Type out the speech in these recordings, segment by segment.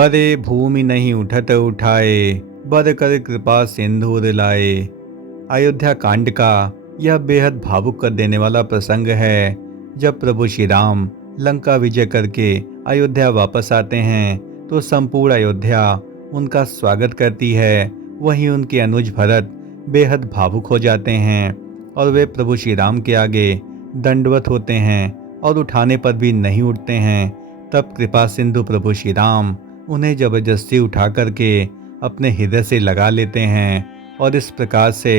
परे भूमि नहीं उठत उठाए, बर कर कृपा सिंधु लाए। अयोध्या कांड का यह बेहद भावुक कर देने वाला प्रसंग है। जब प्रभु श्री राम लंका विजय करके अयोध्या वापस आते हैं तो संपूर्ण अयोध्या उनका स्वागत करती है। वहीं उनके अनुज भरत बेहद भावुक हो जाते हैं और वे प्रभु श्री राम के आगे दंडवत होते हैं और उठाने पर भी नहीं उठते हैं। तब कृपा सिंधु प्रभु श्री राम उन्हें जबरदस्ती उठा करके अपने हृदय से लगा लेते हैं और इस प्रकार से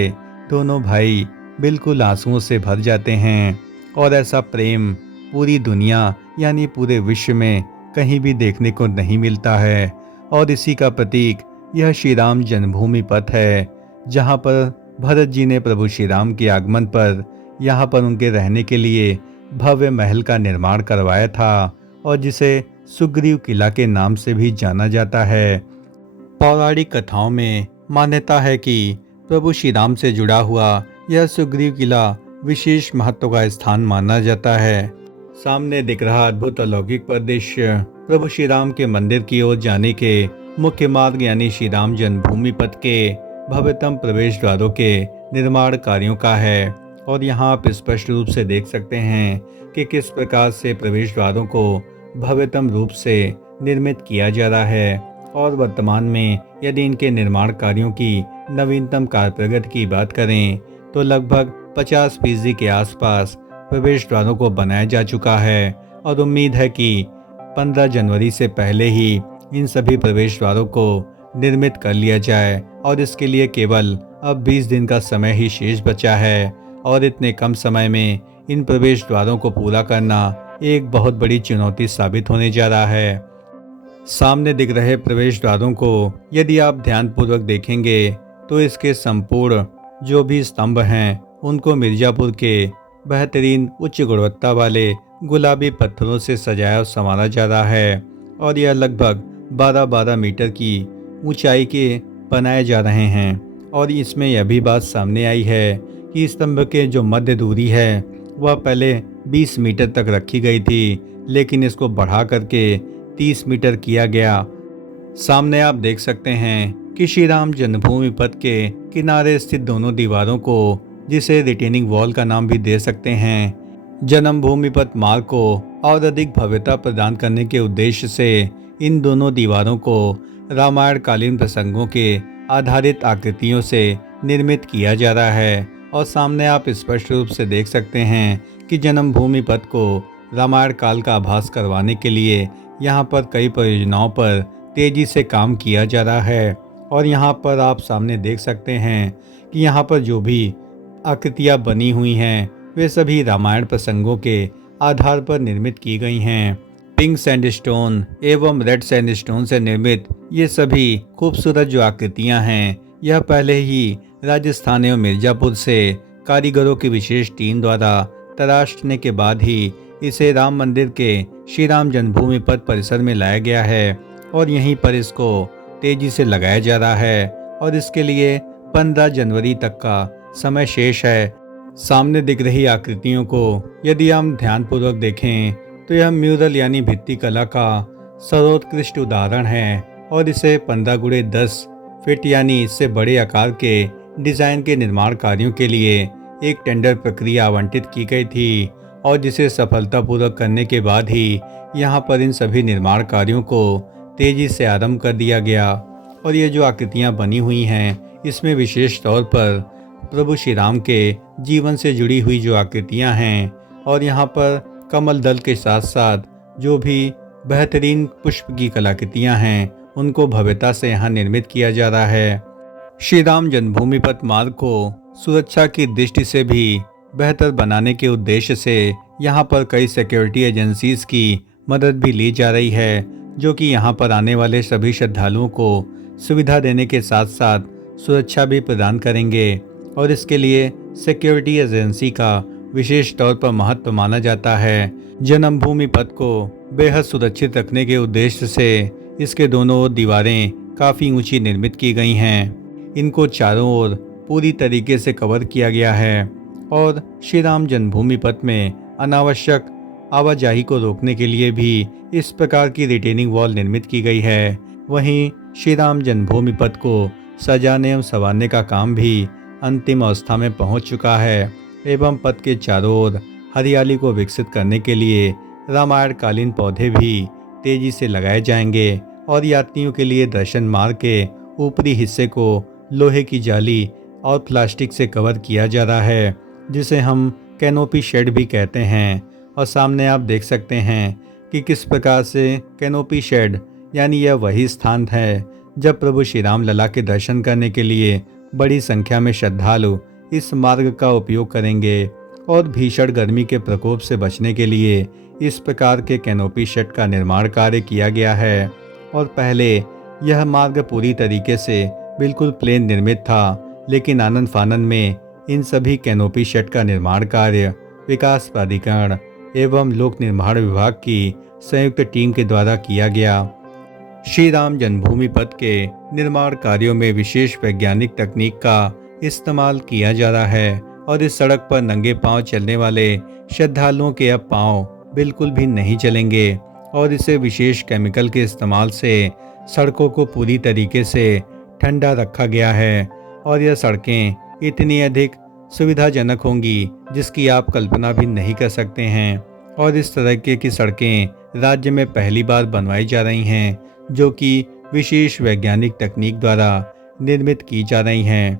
दोनों भाई बिल्कुल आंसुओं से भर जाते हैं। और ऐसा प्रेम पूरी दुनिया यानी पूरे विश्व में कहीं भी देखने को नहीं मिलता है। और इसी का प्रतीक यह श्री राम जन्मभूमि पथ है, जहाँ पर भरत जी ने प्रभु श्री राम के आगमन पर यहाँ पर उनके रहने के लिए भव्य महल का निर्माण करवाया था और जिसे सुग्रीव किला के नाम से भी जाना जाता है। पौराणिक कथाओं में मान्यता है कि प्रभु श्री राम से जुड़ा हुआ यह सुग्रीव किला विशेष महत्व का स्थान माना जाता है। सामने दिख रहा अद्भुत अलौकिक परिदृश्य प्रभु श्री राम के मंदिर की ओर जाने के मुख्य मार्ग यानी श्री राम जन्मभूमि पथ के भव्यतम प्रवेश द्वारों के निर्माण कार्यों का है। और यहाँ आप स्पष्ट रूप से देख सकते हैं कि किस प्रकार से प्रवेश द्वारों को भव्यतम रूप से निर्मित किया जा रहा है। और वर्तमान में यदि इनके निर्माण कार्यों की नवीनतम कार्य प्रगति की बात करें तो लगभग 50% के आसपास प्रवेश द्वारों को बनाया जा चुका है। और उम्मीद है कि 15 जनवरी से पहले ही इन सभी प्रवेश द्वारों को निर्मित कर लिया जाए। और इसके लिए केवल अब 20 दिन का समय ही शेष बचा है और इतने कम समय में इन प्रवेश द्वारों को पूरा करना एक बहुत बड़ी चुनौती साबित होने जा रहा है। सामने दिख रहे प्रवेश द्वारों को यदि आप ध्यानपूर्वक देखेंगे तो इसके संपूर्ण जो भी स्तंभ हैं उनको मिर्जापुर के बेहतरीन उच्च गुणवत्ता वाले गुलाबी पत्थरों से सजाया और संवारा जा रहा है। और यह लगभग 12-12 मीटर की ऊंचाई के बनाए जा रहे हैं। और इसमें यह भी बात सामने आई है कि स्तंभ के जो मध्य दूरी है वह पहले 20 मीटर तक रखी गई थी, लेकिन इसको बढ़ा करके 30 मीटर किया गया। सामने आप देख सकते हैं कि श्री राम जन्मभूमि पथ के किनारे स्थित दोनों दीवारों को, जिसे रिटेनिंग वॉल का नाम भी दे सकते हैं, जन्मभूमि पथ मार्ग को और अधिक भव्यता प्रदान करने के उद्देश्य से इन दोनों दीवारों को रामायण कालीन प्रसंगों के आधारित आकृतियों से निर्मित किया जा रहा है। और सामने आप स्पष्ट रूप से देख सकते हैं कि जन्मभूमि पथ को रामायण काल का आभास करवाने के लिए यहाँ पर कई परियोजनाओं पर तेजी से काम किया जा रहा है। और यहाँ पर आप सामने देख सकते हैं कि यहाँ पर जो भी आकृतियाँ बनी हुई हैं वे सभी रामायण प्रसंगों के आधार पर निर्मित की गई हैं। पिंक सैंडस्टोन एवं रेड सैंडस्टोन से निर्मित ये सभी खूबसूरत जो आकृतियाँ हैं यह पहले ही राजस्थान एवं मिर्जापुर से कारीगरों की विशेष टीम द्वारा तराशने के बाद ही इसे राम मंदिर के श्री राम जन्मभूमि पथ परिसर में लाया गया है। और यहीं पर इसको तेजी से लगाया जा रहा है और इसके लिए 15 जनवरी तक का समय शेष है। सामने दिख रही आकृतियों को यदि हम ध्यानपूर्वक देखें तो यह म्यूरल यानी भित्ति कला का सर्वोत्कृष्ट उदाहरण है। और इसे 15x10 फीट यानी इससे बड़े आकार के डिजाइन के निर्माण कार्यों के लिए एक टेंडर प्रक्रिया आवंटित की गई थी और जिसे सफलतापूर्वक करने के बाद ही यहाँ पर इन सभी निर्माण कार्यों को तेजी से आरंभ कर दिया गया। और ये जो आकृतियाँ बनी हुई हैं इसमें विशेष तौर पर प्रभु श्री राम के जीवन से जुड़ी हुई जो आकृतियाँ हैं और यहाँ पर कमल दल के साथ साथ जो भी बेहतरीन पुष्प की कलाकृतियाँ हैं उनको भव्यता से यहाँ निर्मित किया जा रहा है। श्री राम जन्मभूमि पथ मार्ग को सुरक्षा की दृष्टि से भी बेहतर बनाने के उद्देश्य से यहाँ पर कई सिक्योरिटी एजेंसीज की मदद भी ली जा रही है, जो कि यहाँ पर आने वाले सभी श्रद्धालुओं को सुविधा देने के साथ साथ सुरक्षा भी प्रदान करेंगे। और इसके लिए सिक्योरिटी एजेंसी का विशेष तौर पर महत्व माना जाता है। जन्मभूमि पथ को बेहद सुरक्षित रखने के उद्देश्य से इसके दोनों ओर दीवारें काफ़ी ऊंची निर्मित की गई हैं। इनको चारों ओर पूरी तरीके से कवर किया गया है और श्री राम जन्मभूमि पथ में अनावश्यक आवाजाही को रोकने के लिए भी इस प्रकार की रिटेनिंग वॉल निर्मित की गई है। वहीं श्री राम जन्मभूमि पथ को सजाने एवं संवारने का काम भी अंतिम अवस्था में पहुंच चुका है एवं पथ के चारों ओर हरियाली को विकसित करने के लिए रामायणकालीन पौधे भी तेजी से लगाए जाएंगे और यात्रियों के लिए दर्शन मार्ग के ऊपरी हिस्से को लोहे की जाली और प्लास्टिक से कवर किया जा रहा है, जिसे हम कैनोपी शेड भी कहते हैं। और सामने आप देख सकते हैं कि किस प्रकार से कैनोपी शेड यानी यह वही स्थान है जब प्रभु श्री राम लला के दर्शन करने के लिए बड़ी संख्या में श्रद्धालु इस मार्ग का उपयोग करेंगे और भीषण गर्मी के प्रकोप से बचने के लिए इस प्रकार के कैनोपी शेड का निर्माण कार्य किया गया है। और पहले यह मार्ग पूरी तरीके से बिल्कुल प्लेन निर्मित था, लेकिन आनन फानन में इन सभी कैनोपी शेड का निर्माण कार्य विकास प्राधिकरण एवं लोक निर्माण विभाग की संयुक्त टीम के द्वारा किया गया। श्री राम जन्मभूमि पथ के निर्माण कार्यों में विशेष वैज्ञानिक तकनीक का इस्तेमाल किया जा रहा है और इस सड़क पर नंगे पांव चलने वाले श्रद्धालुओं के अब पांव बिल्कुल भी नहीं चलेंगे और इसे विशेष केमिकल के इस्तेमाल से सड़कों को पूरी तरीके से ठंडा रखा गया है और यह सड़कें इतनी अधिक सुविधाजनक होंगी जिसकी आप कल्पना भी नहीं कर सकते हैं। और इस तरीके की सड़कें राज्य में पहली बार बनवाई जा रही हैं, जो कि विशेष वैज्ञानिक तकनीक द्वारा निर्मित की जा रही हैं।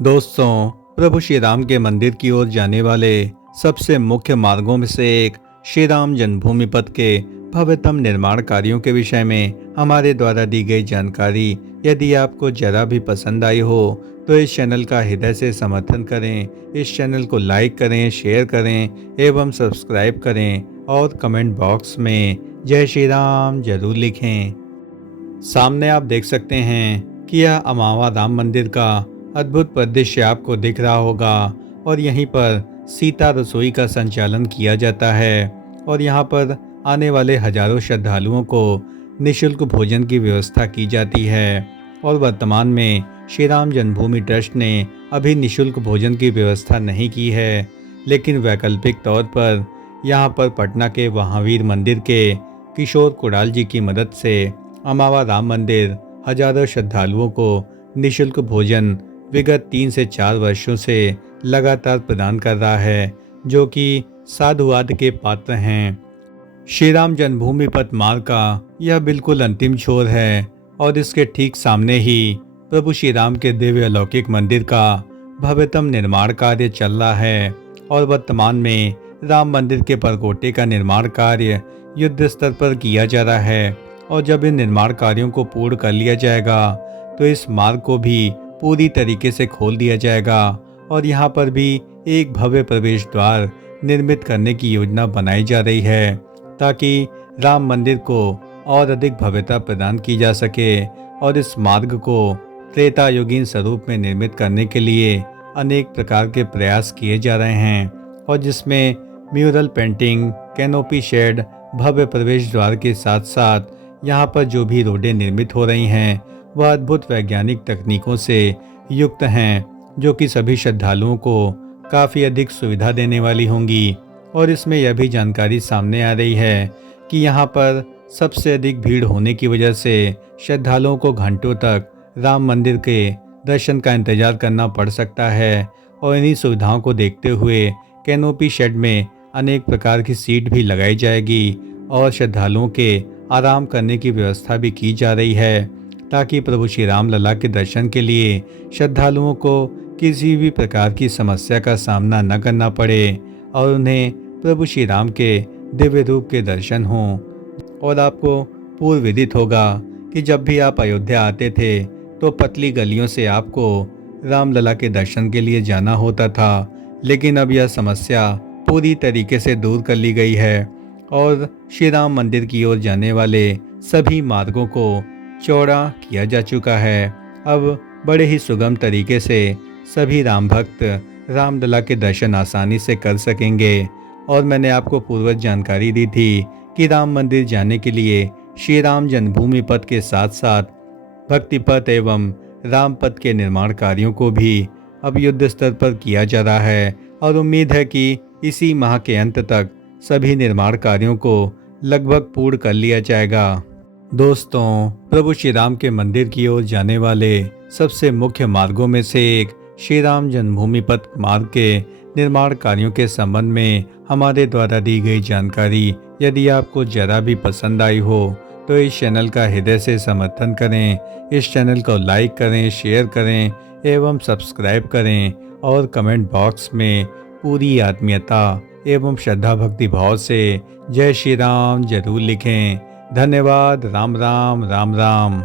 दोस्तों, प्रभु श्री राम के मंदिर की ओर जाने वाले सबसे मुख्य मार्गों में से एक श्री राम जन्मभूमि पथ के भव्यतम निर्माण कार्यों के विषय में हमारे द्वारा दी गई जानकारी यदि आपको जरा भी पसंद आई हो तो इस चैनल का हृदय से समर्थन करें, इस चैनल को लाइक करें, शेयर करें एवं सब्सक्राइब करें और कमेंट बॉक्स में जय श्री राम जरूर लिखें। सामने आप देख सकते हैं कि यह अमावा राम मंदिर का अद्भुत परिदृश्य आपको दिख रहा होगा और यहीं पर सीता रसोई का संचालन किया जाता है और यहाँ पर आने वाले हजारों श्रद्धालुओं को निःशुल्क भोजन की व्यवस्था की जाती है। और वर्तमान में श्री राम जन्मभूमि ट्रस्ट ने अभी निःशुल्क भोजन की व्यवस्था नहीं की है, लेकिन वैकल्पिक तौर पर यहाँ पर पटना के महावीर मंदिर के किशोर कुडाल जी की मदद से अमावा राम मंदिर हजारों श्रद्धालुओं को निःशुल्क भोजन विगत 3 से 4 वर्षों से लगातार प्रदान कर रहा है, जो कि साधुवाद के पात्र हैं। श्री राम जन्मभूमि पथ मार्ग का यह बिल्कुल अंतिम छोर है और इसके ठीक सामने ही प्रभु श्री राम के दिव्य अलौकिक मंदिर का भव्यतम निर्माण कार्य चल रहा है और वर्तमान में राम मंदिर के परकोटे का निर्माण कार्य युद्ध स्तर पर किया जा रहा है। और जब इन निर्माण कार्यों को पूर्ण कर लिया जाएगा तो इस मार्ग को भी पूरी तरीके से खोल दिया जाएगा और यहाँ पर भी एक भव्य प्रवेश द्वार निर्मित करने की योजना बनाई जा रही है ताकि राम मंदिर को और अधिक भव्यता प्रदान की जा सके। और इस मार्ग को त्रेता युगीन स्वरूप में निर्मित करने के लिए अनेक प्रकार के प्रयास किए जा रहे हैं और जिसमें म्यूरल पेंटिंग, कैनोपी शेड, भव्य प्रवेश द्वार के साथ साथ यहाँ पर जो भी रोडें निर्मित हो रही हैं वह अद्भुत वैज्ञानिक तकनीकों से युक्त हैं, जो कि सभी श्रद्धालुओं को काफ़ी अधिक सुविधा देने वाली होंगी। और इसमें यह भी जानकारी सामने आ रही है कि यहाँ पर सबसे अधिक भीड़ होने की वजह से श्रद्धालुओं को घंटों तक राम मंदिर के दर्शन का इंतजार करना पड़ सकता है। और इन्हीं सुविधाओं को देखते हुए कैनोपी शेड में अनेक प्रकार की सीट भी लगाई जाएगी और श्रद्धालुओं के आराम करने की व्यवस्था भी की जा रही है ताकि प्रभु श्री राम लला के दर्शन के लिए श्रद्धालुओं को किसी भी प्रकार की समस्या का सामना न करना पड़े और उन्हें प्रभु श्री राम के दिव्य रूप के दर्शन हों। और आपको पूर्व विदित होगा कि जब भी आप अयोध्या आते थे तो पतली गलियों से आपको रामलला के दर्शन के लिए जाना होता था, लेकिन अब यह समस्या पूरी तरीके से दूर कर ली गई है और श्री राम मंदिर की ओर जाने वाले सभी मार्गों को चौड़ा किया जा चुका है। अब बड़े ही सुगम तरीके से सभी राम भक्त रामलला के दर्शन आसानी से कर सकेंगे। और मैंने आपको पूर्वज जानकारी दी थी कि राम मंदिर जाने के लिए श्री राम जन्मभूमि पथ के साथ साथ भक्ति पथ एवं राम पथ के निर्माण कार्यों को भी अब युद्ध स्तर पर किया जा रहा है और उम्मीद है कि इसी माह के अंत तक सभी निर्माण कार्यों को लगभग पूर्ण कर लिया जाएगा। दोस्तों, प्रभु श्री राम के मंदिर की ओर जाने वाले सबसे मुख्य मार्गों में से एक श्री राम जन्मभूमि पथ मार्ग के निर्माण कार्यों के संबंध में हमारे द्वारा दी गई जानकारी यदि आपको जरा भी पसंद आई हो तो इस चैनल का हृदय से समर्थन करें। इस चैनल को लाइक करें, शेयर करें एवं सब्सक्राइब करें और कमेंट बॉक्स में पूरी आत्मीयता एवं श्रद्धा भक्ति भाव से जय श्री राम जरूर लिखें। धन्यवाद। राम राम राम राम।